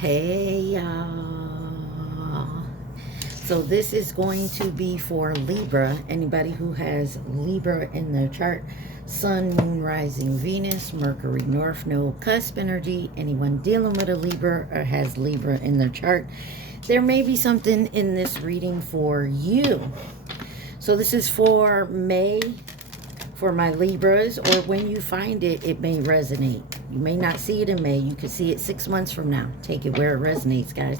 Hey y'all. So this is going to be for Libra. Anybody who has Libra in their chart. Sun, Moon, Rising, Venus, Mercury, North Node, Cusp energy. Anyone dealing with a Libra or has Libra in their chart. There may be something in this reading for you. So this is for May, for my Libras, or when you find it, it may resonate. You may not see it in May. You could see it 6 months from now. Take it where it resonates, guys.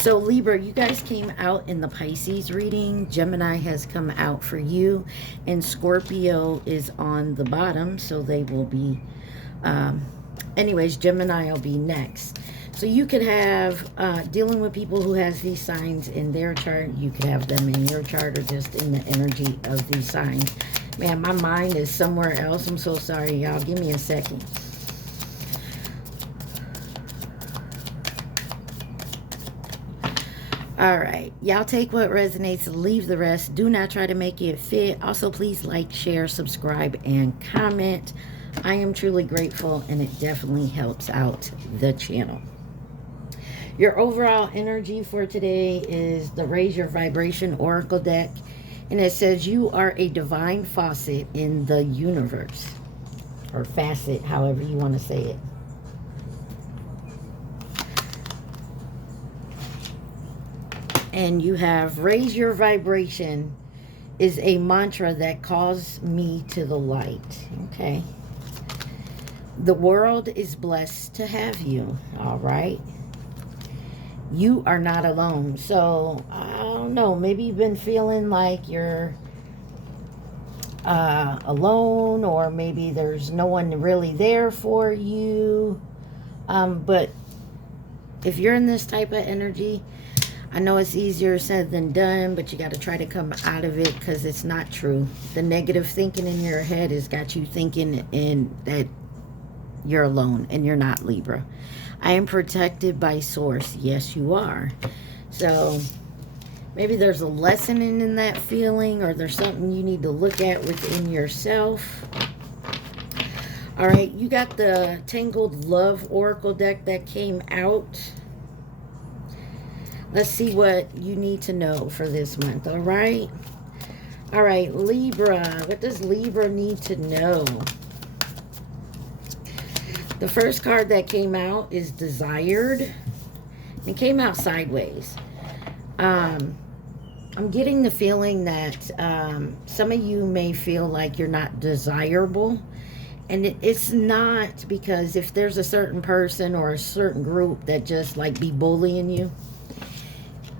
So Libra, you guys came out in the Pisces reading. Gemini has come out for you. And Scorpio is on the bottom. So they will be... anyways, Gemini will be next. So you could have... dealing with people who has these signs in their chart. You could have them in your chart or just in the energy of these signs. Man, my mind is somewhere else. I'm so sorry, y'all. Give me a second. All right. Y'all take what resonates, leave the rest. Do not try to make it fit. Also, please like, share, subscribe, and comment. I am truly grateful, and it definitely helps out the channel. Your overall energy for today is the Raise Your Vibration Oracle deck. And it says you are a divine faucet in the universe. Or facet, however you want to say it. And you have raise your vibration is a mantra that calls me to the light. Okay. The world is blessed to have you. All right. You are not alone. So, I don't know. Maybe you've been feeling like you're alone, or maybe there's no one really there for you. But if you're in this type of energy, I know it's easier said than done, but you got to try to come out of it because it's not true. The negative thinking in your head has got you thinking that you're alone, and you're not, Libra. I am protected by source. Yes, you are. So maybe there's a lesson in that feeling, or there's something you need to look at within yourself. All right, you got the Tangled Love Oracle deck that came out. Let's see what you need to know for this month, all right? All right, Libra. What does Libra need to know? The first card that came out is Desired. It came out sideways. I'm getting the feeling that some of you may feel like you're not desirable. And it's not, because if there's a certain person or a certain group that just like be bullying you,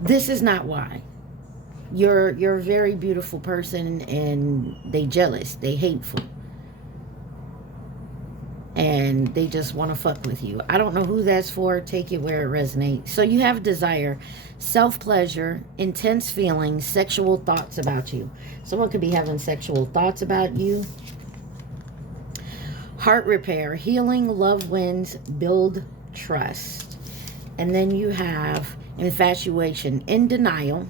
this is not why. You're a very beautiful person, and they jealous, they hateful. And they just want to fuck with you. I don't know who that's for. Take it where it resonates. So you have desire, self-pleasure, intense feelings, sexual thoughts about you. Someone could be having sexual thoughts about you. Heart repair, healing, love wins, build trust. And then you have infatuation, in denial,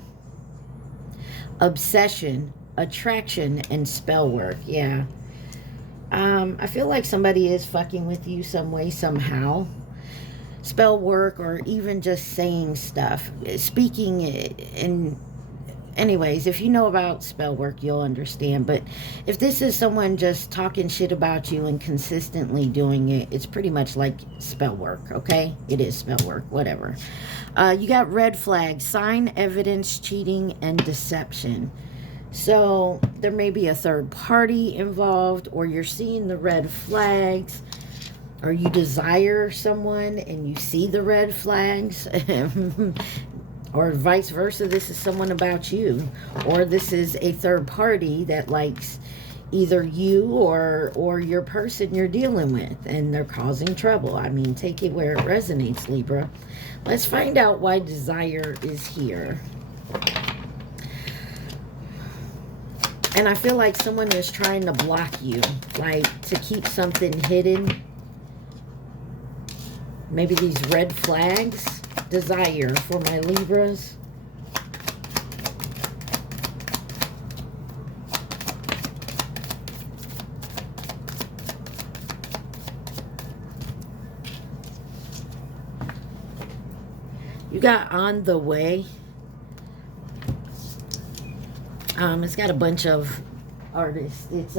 obsession, attraction, and spell work. Yeah. I feel like somebody is fucking with you some way, somehow. Spell work, or even just saying stuff. Speaking in... Anyways, if you know about spell work, you'll understand. But if this is someone just talking shit about you and consistently doing it, it's pretty much like spell work, okay? It is spell work, whatever. You got red flags, sign, evidence, cheating, and deception. So there may be a third party involved, or you're seeing the red flags, or you desire someone and you see the red flags. Or vice versa, this is someone about you, or this is a third party that likes either you or your person you're dealing with, and they're causing trouble. I mean, take it where it resonates, Libra. Let's find out why desire is here. And I feel like someone is trying to block you, like to keep something hidden. Maybe these red flags. Desire for my Libras. You got On the Way. It's got a bunch of artists. It's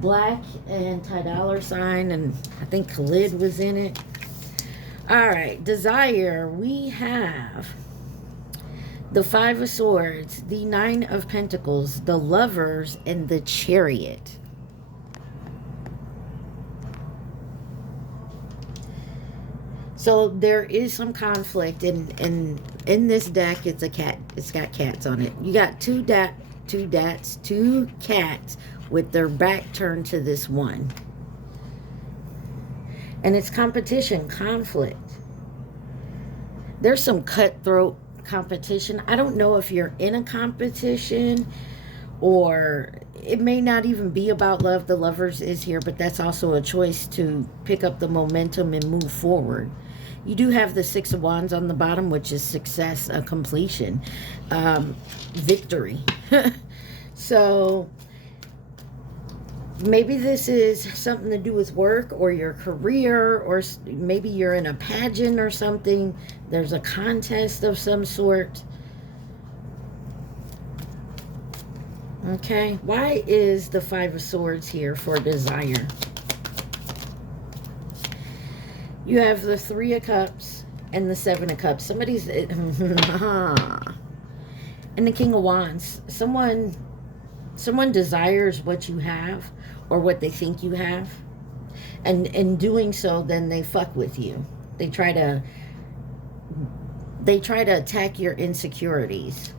Black and Ty Dolla $ign, and I think Khalid was in it. All right, Desire. We have the Five of Swords, the Nine of Pentacles, the Lovers, and the Chariot. So there is some conflict, and in this deck, it's a cat. It's got cats on it. You got two cats with their back turned to this one. And it's competition, conflict. There's some cutthroat competition. I don't know if you're in a competition, or it may not even be about love. The Lovers is here, but that's also a choice to pick up the momentum and move forward. You do have the Six of Wands on the bottom, which is success, a completion, victory. So maybe this is something to do with work or your career, or maybe you're in a pageant or something. There's a contest of some sort. Okay, why is the Five of Swords here for Desire? You have the Three of Cups and the Seven of Cups. Somebody's... and the King of Wands. Someone desires what you have, or what they think you have. And in doing so, then they fuck with you. They try to attack your insecurities.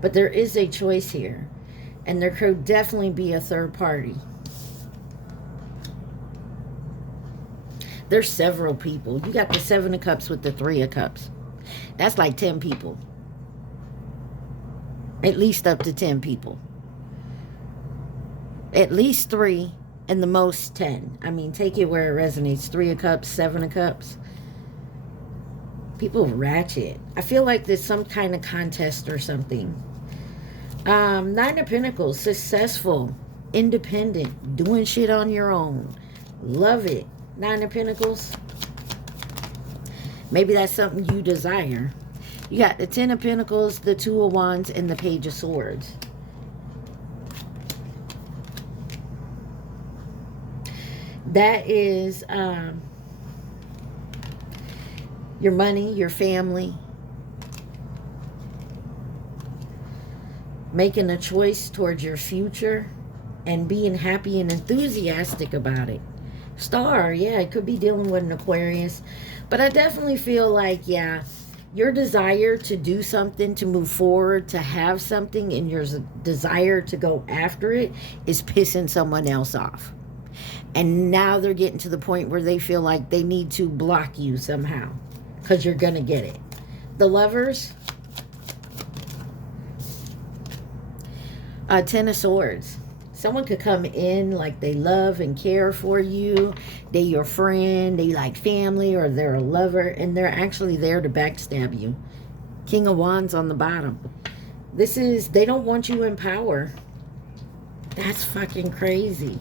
But there is a choice here. And there could definitely be a third party. There's several people. You got the Seven of Cups with the Three of Cups. That's like 10 people. At least up to 10 people. At least 3 and the most 10. I mean, take it where it resonates. 3 of Cups, 7 of Cups. People ratchet. I feel like there's some kind of contest or something. 9 of Pentacles. Successful. Independent. Doing shit on your own. Love it. 9 of Pentacles. Maybe that's something you desire. You got the 10 of Pentacles, the 2 of Wands, and the Page of Swords. That is your money, your family. Making a choice towards your future and being happy and enthusiastic about it. Star, yeah, it could be dealing with an Aquarius. But I definitely feel like, yeah, your desire to do something, to move forward, to have something, and your desire to go after it is pissing someone else off. And now they're getting to the point where they feel like they need to block you somehow, because you're going to get it. The Lovers. 10 of Swords. Someone could come in like they love and care for you. They your friend. They like family, or they're a lover. And they're actually there to backstab you. King of Wands on the bottom. This is, they don't want you in power. That's fucking crazy.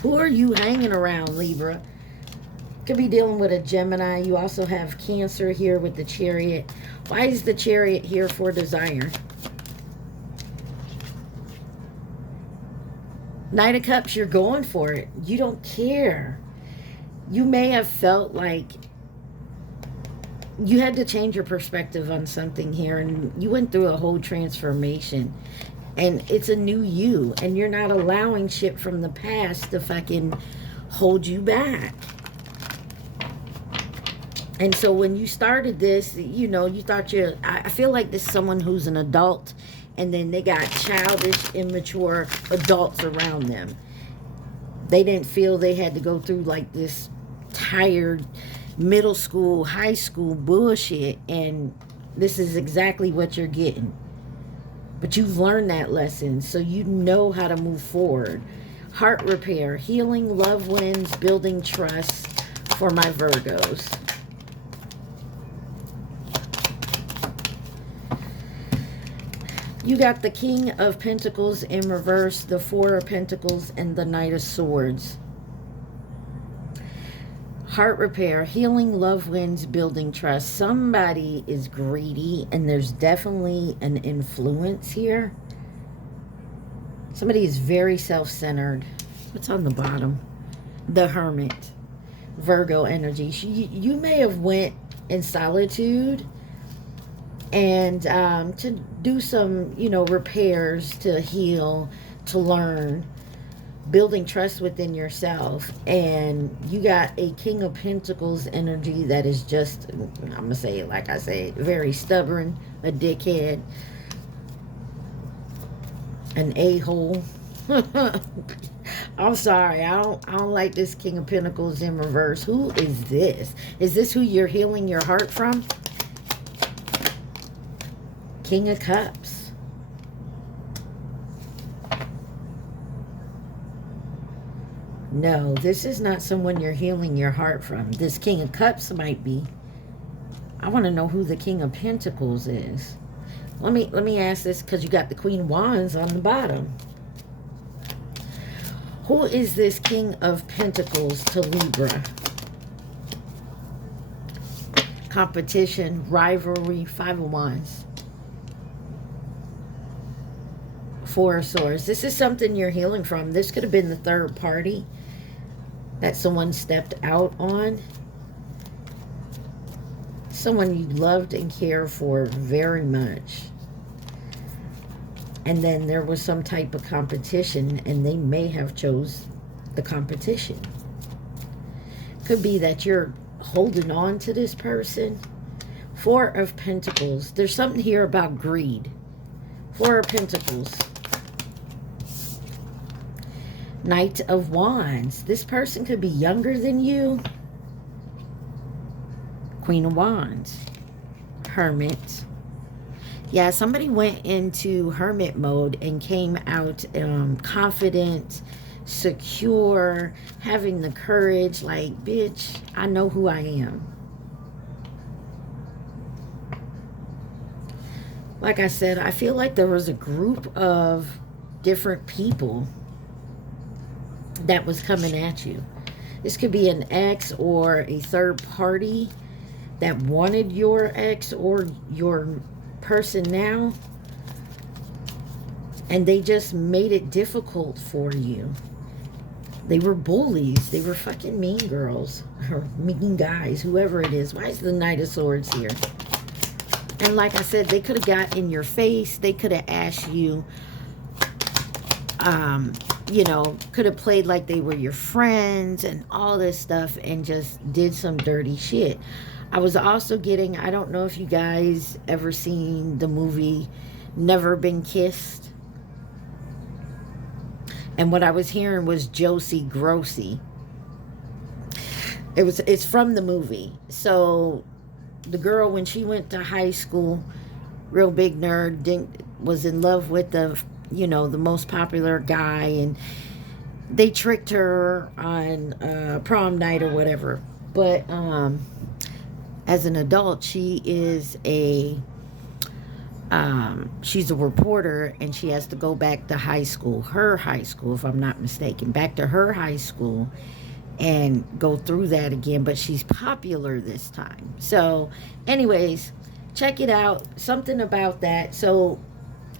Who are you hanging around, Libra? Could be dealing with a Gemini. You also have Cancer here with the Chariot. Why is the Chariot here for Desire? Knight of Cups, you're going for it. You don't care. You may have felt like you had to change your perspective on something here, and you went through a whole transformation, and it's a new you, and you're not allowing shit from the past to fucking hold you back. And so when you started this, you know, you thought I feel like this is someone who's an adult, and then they got childish, immature adults around them. They didn't feel they had to go through like this tired middle school, high school bullshit, and this is exactly what you're getting. But you've learned that lesson, so you know how to move forward. Heart repair, healing, love wins, building trust for my Virgos. You got the King of Pentacles in reverse, the Four of Pentacles, and the Knight of Swords. Heart repair, healing, love wins, building trust. Somebody is greedy, and there's definitely an influence here. Somebody is very self-centered. What's on the bottom? The Hermit. Virgo energy. You may have went in solitude and to do some, you know, repairs, to heal, to learn, building trust within yourself. And you got a King of Pentacles energy that is just, I'm gonna say it like I say, very stubborn, a dickhead, an a-hole. I'm sorry, I don't like this King of Pentacles in reverse. Who is this? Is this who you're healing your heart from? King of Cups. No, this is not someone you're healing your heart from. This King of Cups might be. I want to know who the King of Pentacles is. Let me ask this, because you got the Queen of Wands on the bottom. Who is this King of Pentacles to Libra? Competition, rivalry, Five of Wands. Four of Swords. This is something you're healing from. This could have been the third party that someone stepped out on. Someone you loved and cared for very much. And then there was some type of competition, and they may have chose the competition. Could be that you're holding on to this person. Four of Pentacles. There's something here about greed. Four of Pentacles. Knight of Wands. This person could be younger than you. Queen of Wands. Hermit. Yeah, somebody went into hermit mode and came out confident, secure, having the courage, like, bitch, I know who I am. Like I said, I feel like there was a group of different people that was coming at you. This could be an ex or a third party that wanted your ex or your person now, and they just made it difficult for you. They were bullies. They were fucking mean girls or mean guys, whoever it is. Why is the Knight of Swords here? And like I said, they could have got in your face. They could have asked you, you know, could have played like they were your friends and all this stuff, and just did some dirty shit. I was also getting, I don't know if you guys ever seen the movie Never Been Kissed. And what I was hearing was Josie Grossi. It's from the movie. So the girl, when she went to high school, real big nerd, was in love with the, you know, the most popular guy, and they tricked her on prom night or whatever. But as an adult, she is she's a reporter, and she has to go back to high school, her high school, if I'm not mistaken, back to her high school and go through that again, but she's popular this time. So anyways, check it out. Something about that. So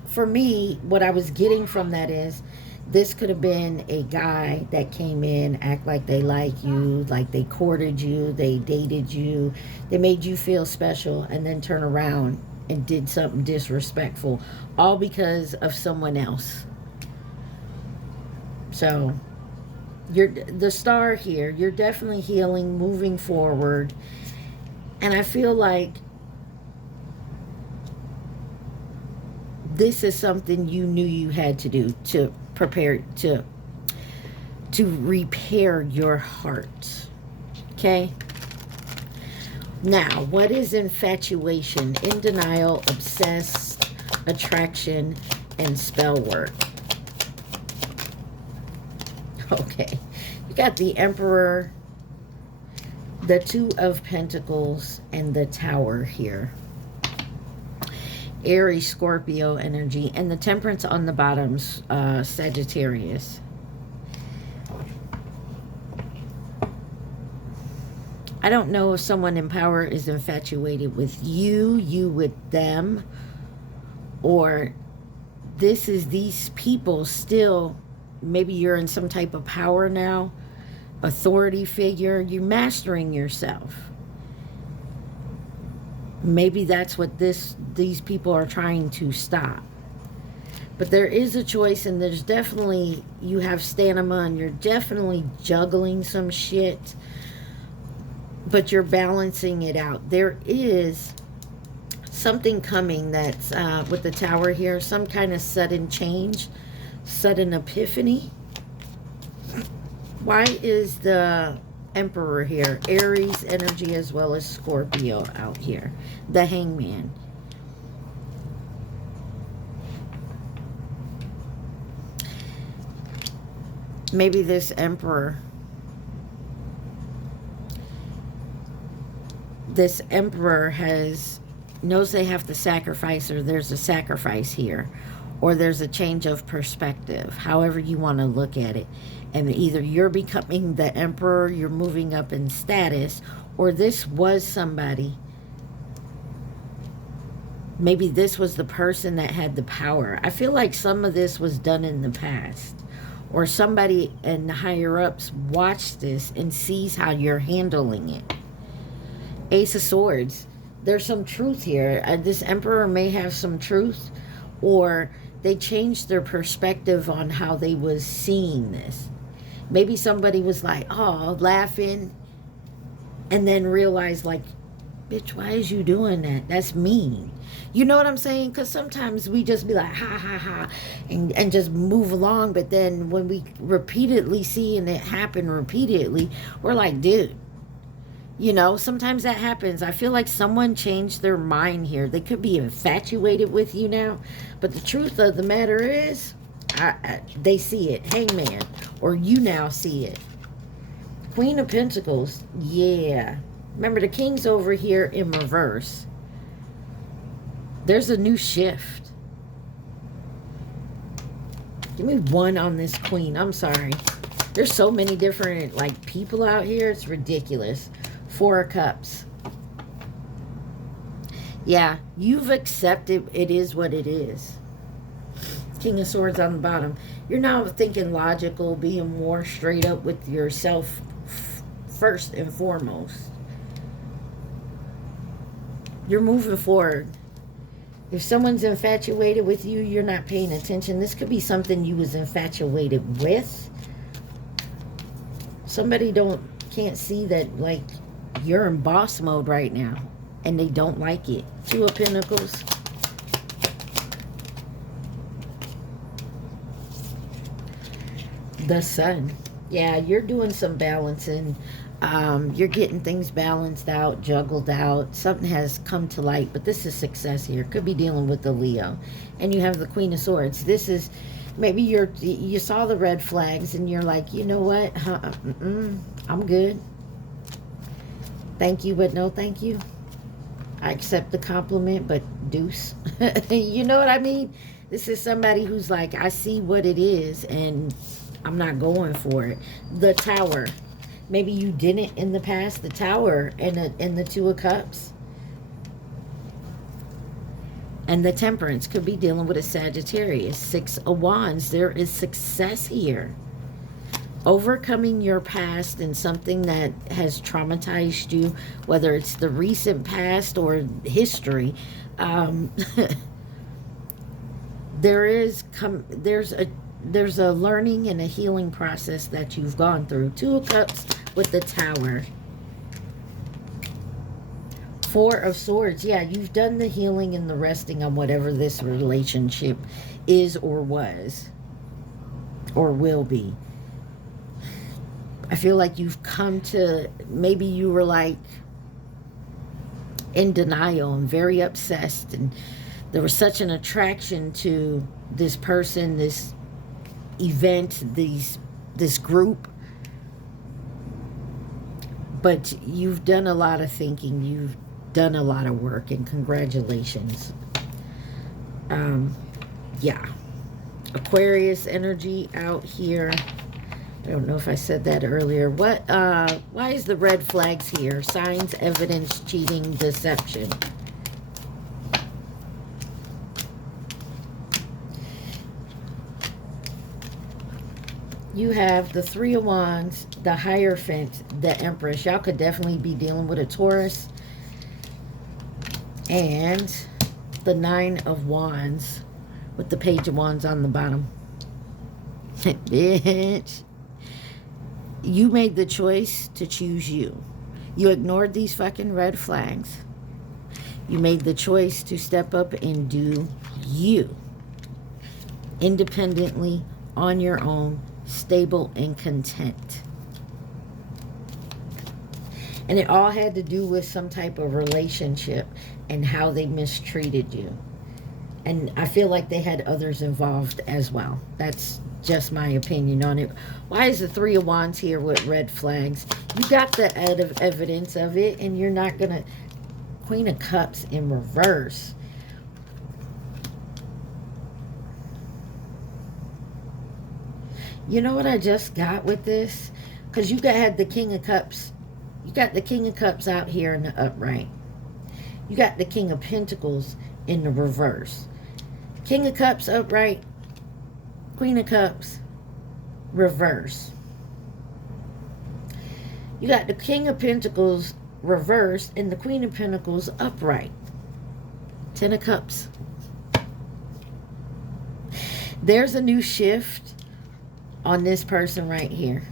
for me, what I was getting from that is, this could have been a guy that came in, act like they like you, like they courted you, they dated you, they made you feel special, and then turn around and did something disrespectful, all because of someone else. So you're the star here. You're definitely healing, moving forward. And I feel like this is something you knew you had to do to prepare to repair your heart. Okay? Now, what is infatuation? In denial, obsessed, attraction, and spell work. Okay. You got the Emperor, the Two of Pentacles, and the Tower here. Aries, Scorpio energy, and the Temperance on the bottoms, Sagittarius. I don't know if someone in power is infatuated with you, you with them, or this is these people still, maybe you're in some type of power now, authority figure, you're mastering yourself. Maybe that's what these people are trying to stop. But there is a choice, and there's definitely, you have stamina, and you're definitely juggling some shit, but you're balancing it out. There is something coming that's with the Tower here, some kind of sudden change, sudden epiphany. Why is the Emperor here? Aries energy as well as Scorpio out here. The Hangman. Maybe this Emperor knows they have to sacrifice, or there's a sacrifice here, or there's a change of perspective, however you want to look at it. And either you're becoming the Emperor, you're moving up in status, or this was somebody. Maybe this was the person that had the power. I feel like some of this was done in the past, or somebody in the higher ups watched this and sees how you're handling it. Ace of Swords. There's some truth here. This Emperor may have some truth, or they changed their perspective on how they was seeing this. Maybe somebody was like, oh, laughing, and then realized, like, bitch, why is you doing that? That's mean. You know what I'm saying? Because sometimes we just be like, ha, ha, ha, and just move along. But then when we repeatedly see and it happen repeatedly, we're like, dude, you know, sometimes that happens. I feel like someone changed their mind here. They could be infatuated with you now. But the truth of the matter is, they see it. Hangman. Or you now see it. Queen of Pentacles. Yeah. Remember, the King's over here in reverse. There's a new shift. Give me one on this Queen. I'm sorry. There's so many different, like, people out here. It's ridiculous. Four of Cups. Yeah, you've accepted it is what it is. King of Swords on the bottom. You're now thinking logical, being more straight up with yourself first and foremost. You're moving forward. If someone's infatuated with you, you're not paying attention. This could be something you was infatuated with. Somebody can't see that, like, you're in boss mode right now, and they don't like it. Two of Pentacles. The Sun. Yeah, you're doing some balancing. You're getting things balanced out, juggled out. Something has come to light, but this is success here. Could be dealing with the Leo. And you have the Queen of Swords. This is, maybe you saw the red flags and you're like, you know what? I'm good. Thank you, but no thank you. I accept the compliment, but deuce. You know what I mean? This is somebody who's like, I see what it is, and I'm not going for it. The Tower. Maybe you didn't in the past. The Tower and the Two of Cups. And the Temperance could be dealing with a Sagittarius. Six of Wands. There is success here. Overcoming your past and something that has traumatized you, whether it's the recent past or history. There's a learning and a healing process that you've gone through. Two of Cups with the Tower. Four of Swords. Yeah, you've done the healing and the resting on whatever this relationship is or was or will be. I feel like you've come to, maybe you were like in denial and very obsessed, and there was such an attraction to this person, this event, this group. But you've done a lot of thinking, you've done a lot of work, and congratulations. Yeah. Aquarius energy out here. I don't know if I said that earlier. Why is the red flags here? Signs, evidence, cheating, deception. You have the Three of Wands, the Hierophant, the Empress. Y'all could definitely be dealing with a Taurus. And the Nine of Wands with the Page of Wands on the bottom. Bitch. You made the choice to choose you. You ignored these fucking red flags. You made the choice to step up and do you. Independently, on your own, stable and content. And it all had to do with some type of relationship and how they mistreated you. And I feel like they had others involved as well. That's just my opinion on it. Why is the Three of Wands here with red flags? You got the evidence of it, and you're not going to... Queen of Cups in reverse. You know what I just got with this? Because you had the King of Cups. You got the King of Cups out here in the upright. You got the King of Pentacles in the reverse. King of Cups upright. Queen of Cups reverse. You got the King of Pentacles reversed and the Queen of Pentacles upright. Ten of Cups. There's a new shift on this person right here.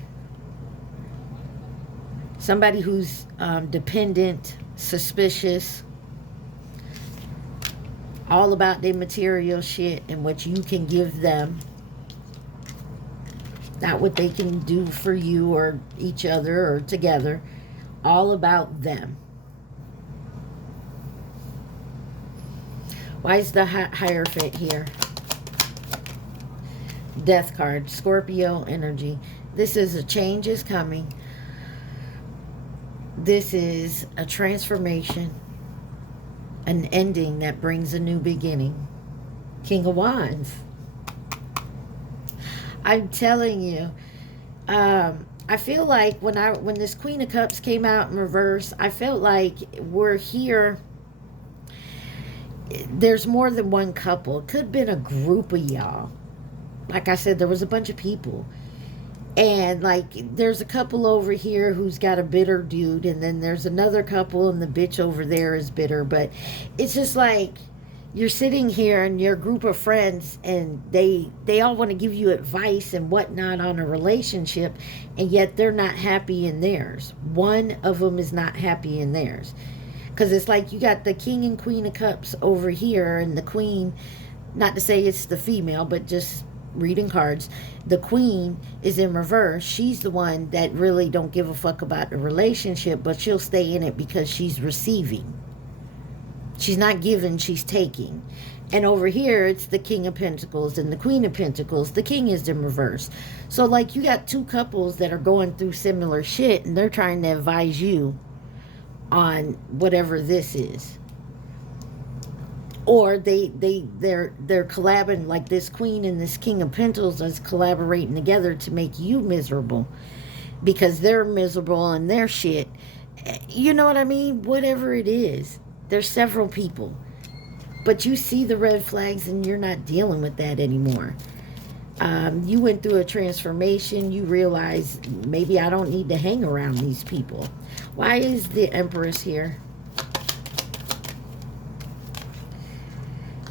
Somebody who's dependent, suspicious, all about their material shit and what you can give them, not what they can do for you or each other or together. All about them. Why is the Hierophant here? Death card, Scorpio energy. This is a change is coming. This is a transformation, an ending that brings a new beginning. King of Wands. I'm telling you, I feel like when this Queen of Cups came out in reverse, I felt like we're here. There's more than one couple. It could have been a group of y'all. Like I said, there was a bunch of people. And like there's a couple over here who's got a bitter dude, and then there's another couple and the bitch over there is bitter. But it's just like you're sitting here and your group of friends, and they all want to give you advice and whatnot on a relationship, and yet they're not happy in theirs. One of them is not happy in theirs. Because it's like you got the King and Queen of Cups over here, and the Queen, not to say it's the female, but just reading cards, the Queen is in reverse. She's the one that really don't give a fuck about the relationship, but she'll stay in it because she's receiving. She's not giving, she's taking. And over here, it's the King of Pentacles and the Queen of Pentacles. The King is in reverse. So, like, you got two couples that are going through similar shit, and they're trying to advise you on whatever this is. Or they're collabing, like this Queen and this King of Pentacles is collaborating together to make you miserable because they're miserable in their shit. You know what I mean? Whatever it is. There's several people. But you see the red flags and you're not dealing with that anymore. You went through a transformation. You realize maybe I don't need to hang around these people. Why is the Empress here?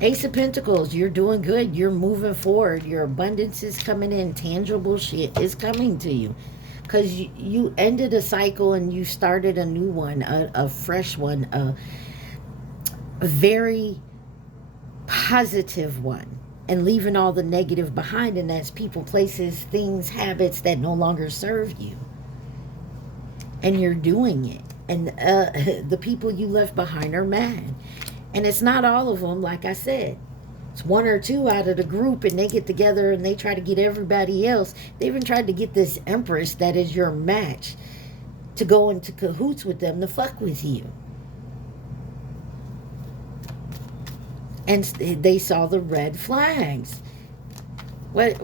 Ace of Pentacles, you're doing good. You're moving forward. Your abundance is coming in. Tangible shit is coming to you. Because you ended a cycle and you started a new one, a fresh one, a very positive one. And leaving all the negative behind. And that's people, places, things, habits that no longer serve you. And you're doing it. And the people you left behind are mad. And it's not all of them, like I said. It's one or two out of the group, and they get together and they try to get everybody else. They even tried to get this Empress that is your match to go into cahoots with them to fuck with you. And they saw the red flags. What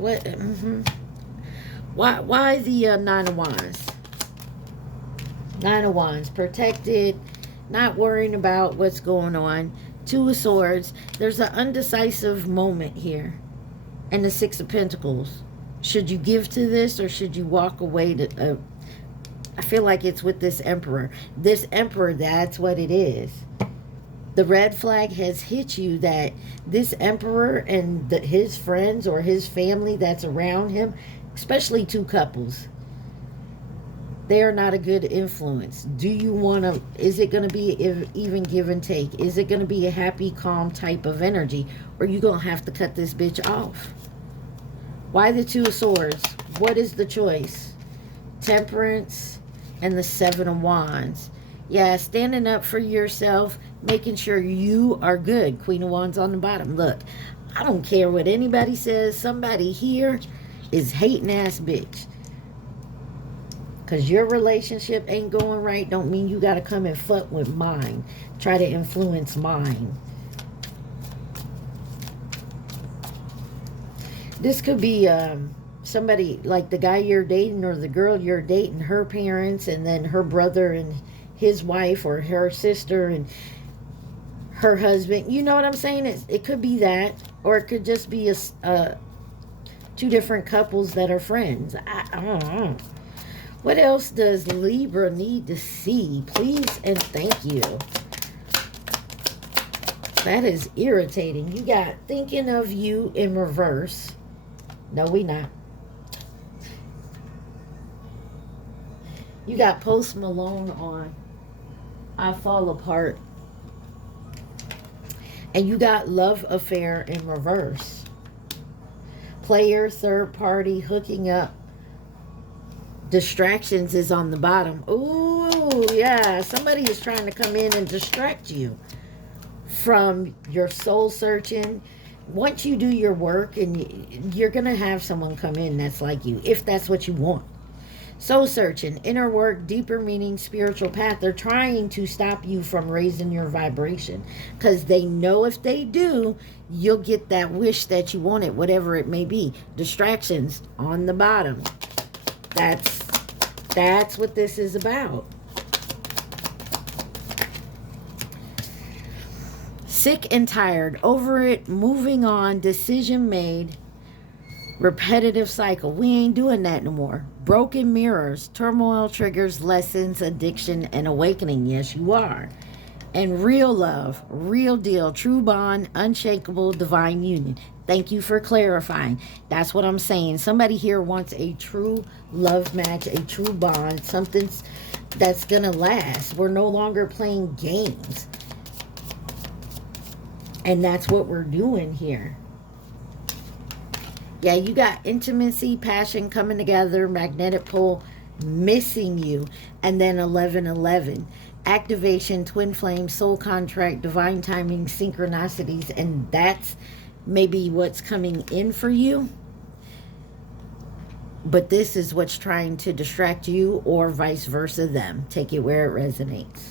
Why the Nine of Wands? Nine of Wands, protected, not worrying about what's going on. Two of Swords, there's an undecisive moment here. And the Six of Pentacles. Should you give to this or should you walk away to... I feel like it's with this Emperor. This Emperor, that's what it is. The red flag has hit you that this Emperor and his friends or his family that's around him, especially two couples, they are not a good influence. Do you want to... Is it going to be even give and take? Is it going to be a happy, calm type of energy? Or are you going to have to cut this bitch off? Why the Two of Swords? What is the choice? Temperance and the Seven of Wands. Yeah, standing up for yourself, making sure you are good. Queen of Wands on the bottom. Look, I don't care what anybody says. Somebody here is hating ass bitch. Because your relationship ain't going right don't mean you got to come and fuck with mine. Try to influence mine. This could be somebody like the guy you're dating or the girl you're dating, her parents, and then her brother and his wife, or her sister and her husband. You know what I'm saying? It could be that, or it could just be two different couples that are friends. I don't know. What else does Libra need to see? Please and thank you. That is irritating. You got thinking of you in reverse. No, we not. You got Post Malone on I Fall Apart. And you got Love Affair in reverse. Player, third party, hooking up. Distractions is on the bottom. Ooh, yeah. Somebody is trying to come in and distract you from your soul searching. Once you do your work, and you're going to have someone come in that's like you, if that's what you want. Soul searching, inner work, deeper meaning, spiritual path. They're trying to stop you from raising your vibration. Because they know if they do, you'll get that wish that you wanted, whatever it may be. Distractions on the bottom. That's what this is about. Sick and tired, over it, moving on, decision made, repetitive cycle. We ain't doing that no more. Broken mirrors, turmoil triggers, lessons, addiction, and awakening. Yes, you are. And real love, real deal, true bond, unshakable, divine union. Thank you for clarifying. That's what I'm saying. Somebody here wants a true love match, a true bond, something that's going to last. We're no longer playing games. And that's what we're doing here. Yeah, you got intimacy, passion coming together, magnetic pull, missing you, and then 1111. Activation, twin flame, soul contract, divine timing, synchronicities, and that's maybe what's coming in for you. But this is what's trying to distract you, or vice versa them. Take it where it resonates.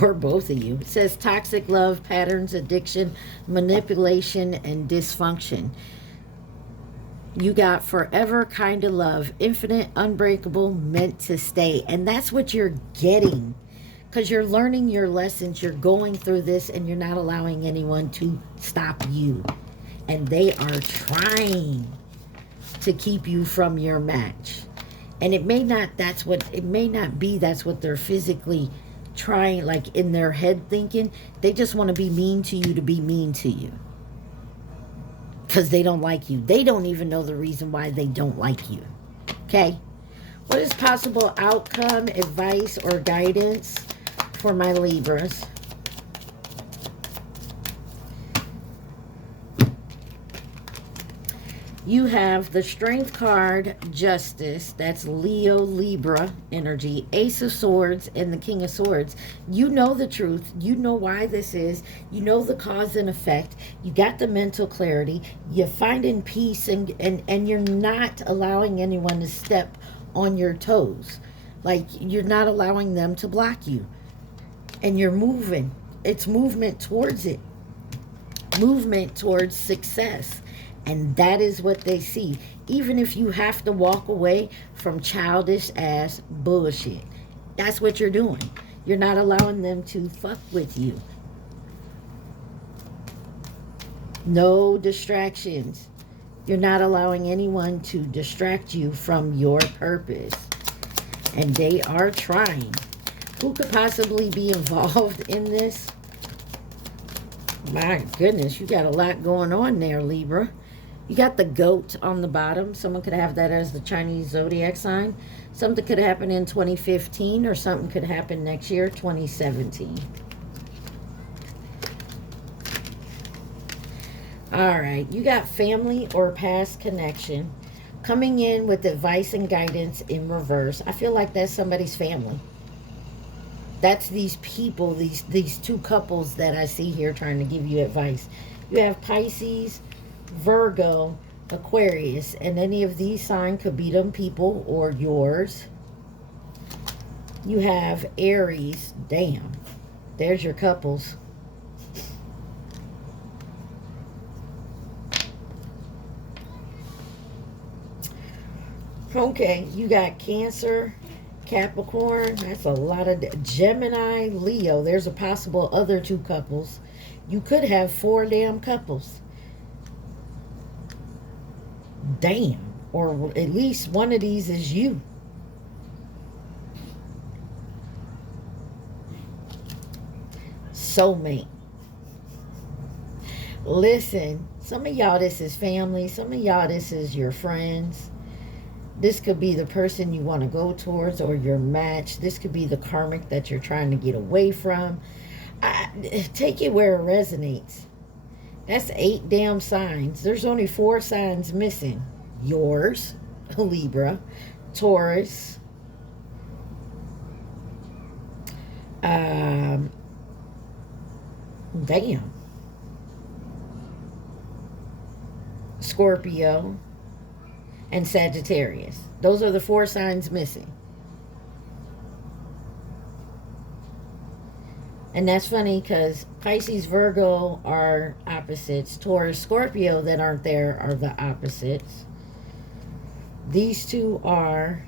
Or both of you. It says toxic love, patterns, addiction, manipulation, and dysfunction. You got forever kind of love, infinite, unbreakable, meant to stay. And that's what you're getting. Because you're learning your lessons. You're going through this and you're not allowing anyone to stop you. And they are trying to keep you from your match. And it may not be that's what they're physically trying, like in their head thinking. They just want to be mean to you to be mean to you. Because they don't like you. They don't even know the reason why they don't like you. Okay? What is possible outcome, advice, or guidance for my Libras? You have the Strength card, Justice. That's Leo, Libra energy. Ace of Swords and the King of Swords. You know the truth. You know why this is. You know the cause and effect. You got the mental clarity. You're finding peace and you're not allowing anyone to step on your toes. Like, you're not allowing them to block you. And you're moving. It's movement towards it. Movement towards success. And that is what they see. Even if you have to walk away from childish ass bullshit. That's what you're doing. You're not allowing them to fuck with you. No distractions. You're not allowing anyone to distract you from your purpose. And they are trying. Who could possibly be involved in this? My goodness, you got a lot going on there, Libra. You got the goat on the bottom. Someone could have that as the Chinese zodiac sign. Something could happen in 2015 or something could happen next year, 2017. All right, you got family or past connection coming in with advice and guidance in reverse. I feel like that's somebody's family. That's these people, these two couples that I see here trying to give you advice. You have Pisces, Virgo, Aquarius, and any of these signs could be them people or yours. You have Aries. Damn, there's your couples. Okay, you got Cancer, Capricorn. That's a lot of Gemini, Leo. There's a possible other two couples. You could have 4 damn couples. Damn. Or at least one of these is you. Soulmate. Listen, some of y'all this is family. Some of y'all this is your friends. This could be the person you want to go towards or your match. This could be the karmic that you're trying to get away from. Take it where it resonates. That's 8 damn signs. There's only 4 signs missing. Yours, Libra, Taurus, damn, Scorpio, and Sagittarius. Those are the 4 signs missing. And that's funny because Pisces, Virgo are opposites. Taurus, Scorpio that aren't there are the opposites. These two are.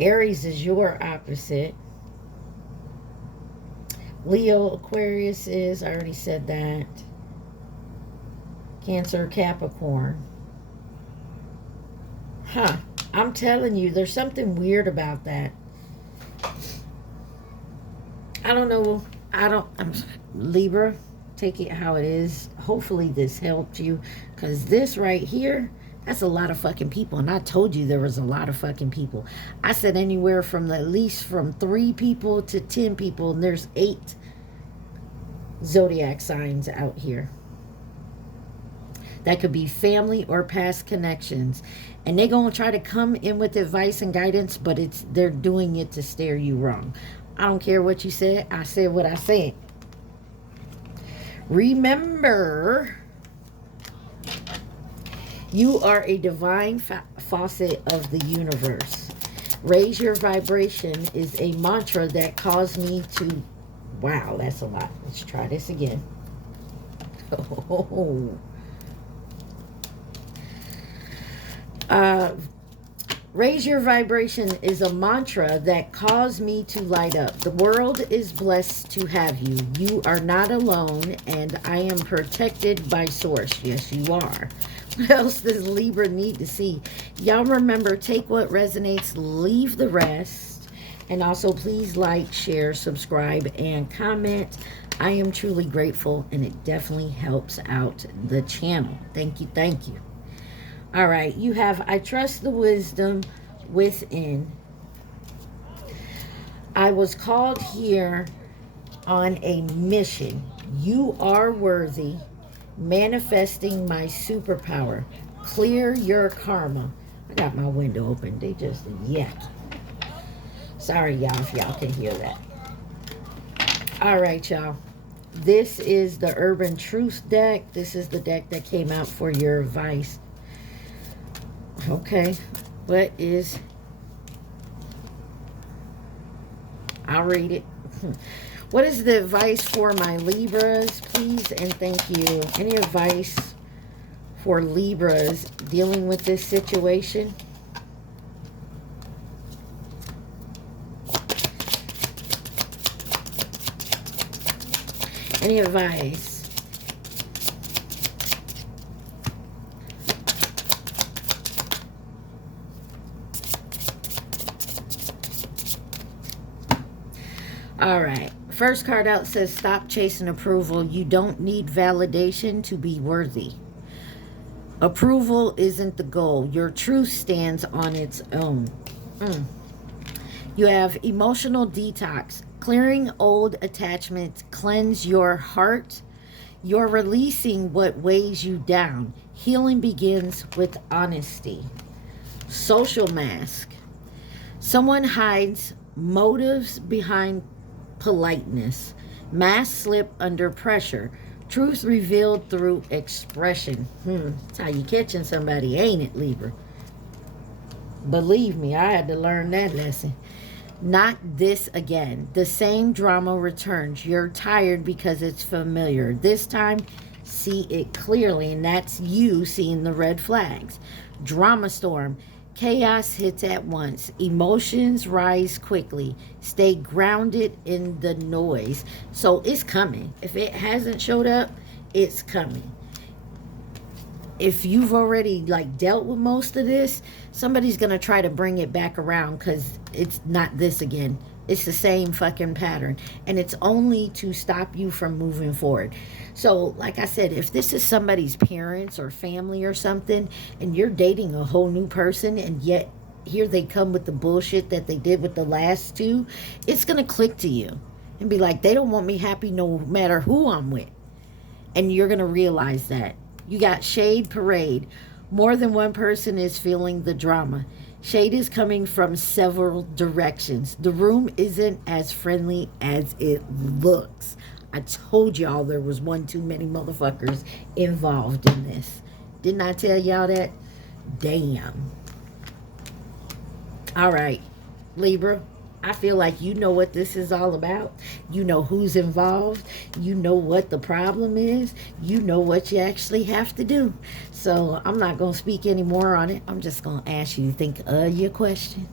Aries is your opposite. Leo, Aquarius is, I already said that. Cancer, Capricorn. Huh. I'm telling you, there's something weird about that. I don't know. Libra, take it how it is. Hopefully this helped you. Because this right here, that's a lot of fucking people. And I told you there was a lot of fucking people. I said anywhere from at least from 3 people to 10 people. And there's 8 zodiac signs out here. That could be family or past connections. And they're going to try to come in with advice and guidance, but they're doing it to steer you wrong. I don't care what you said. I said what I said. Remember, you are a divine faucet of the universe. Raise your vibration is a mantra that caused me to... Wow, that's a lot. Let's try this again. Raise your vibration is a mantra that caused me to light up. The world is blessed to have you. You are not alone, and I am protected by Source. Yes, you are. What else does Libra need to see? Y'all remember, take what resonates, leave the rest. And also, please like, share, subscribe, and comment. I am truly grateful, and it definitely helps out the channel. Thank you, thank you. All right, you have, I trust the wisdom within. I was called here on a mission. You are worthy. Manifesting my superpower. Clear your karma. I got my window open. They just yak. Sorry, y'all, if y'all can hear that. All right, y'all. This is the Urban Truth deck. This is the deck that came out for your advice. Okay, what is... I'll read it. What is the advice for my Libras, please and thank you? Any advice for Libras dealing with this situation. Any advice? All right. First card out says, stop chasing approval. You don't need validation to be worthy. Approval isn't the goal. Your truth stands on its own. You have emotional detox. Clearing old attachments. Cleanse your heart. You're releasing what weighs you down. Healing begins with honesty. Social mask. Someone hides motives behind politeness. Mask slip under pressure. Truth revealed through expression. That's how you catching somebody, ain't it, Libra? Believe me, I had to learn that lesson. Not this again. The same drama returns. You're tired because it's familiar. This time, see it clearly, and that's you seeing the red flags. Drama storm. Chaos hits at once. Emotions rise quickly. Stay grounded in the noise. So it's coming. If it hasn't showed up, it's coming. If you've already dealt with most of this, somebody's going to try to bring it back around because it's not this again. It's the same fucking pattern. And it's only to stop you from moving forward. So, like I said, if this is somebody's parents or family or something, and you're dating a whole new person, and yet here they come with the bullshit that they did with the last two, it's going to click to you and be like, they don't want me happy no matter who I'm with. And you're going to realize that. You got shade parade. More than one person is feeling the drama. Shade is coming from several directions. The room isn't as friendly as it looks. I told y'all there was one too many motherfuckers involved in this. Didn't I tell y'all that? Damn. All right, Libra. I feel like you know what this is all about. You know who's involved. You know what the problem is. You know what you actually have to do. So I'm not going to speak any more on it. I'm just going to ask you to think of your question.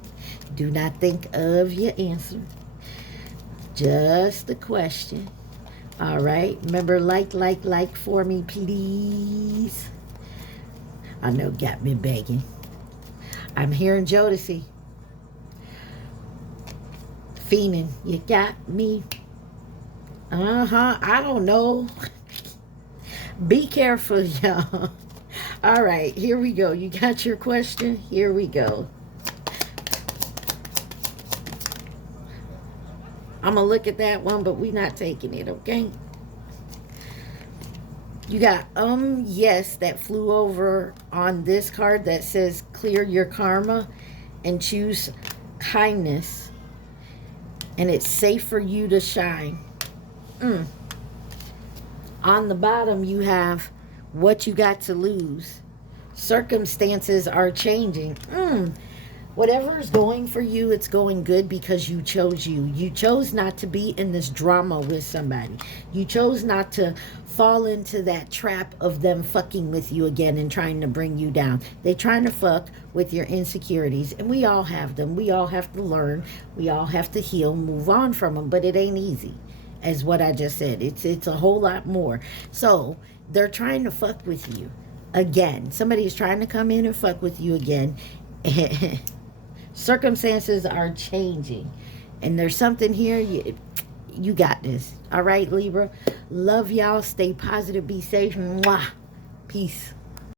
Do not think of your answer. Just the question. All right. Remember, like for me, please. I know, got me begging. I'm hearing Jodeci. Fiending, you got me. I don't know. Be careful, y'all. All right, here we go. You got your question? Here we go. I'm going to look at that one, but we're not taking it, okay? You got, yes, that flew over on this card that says clear your karma and choose kindness. And it's safe for you to shine. On the bottom, you have what you got to lose. Circumstances are changing. Whatever is going for you, it's going good because you chose you. You chose not to be in this drama with somebody. You chose not to fall into that trap of them fucking with you again and trying to bring you down. They trying to fuck with your insecurities, and we all have them. We all have to learn. We all have to heal, move on from them, but it ain't easy, as what I just said. It's a whole lot more. So they're trying to fuck with you again. Somebody is trying to come in and fuck with you again. Circumstances are changing, and there's something here. You got this. All right, Libra. Love y'all. Stay positive. Be safe. Mwah. Peace.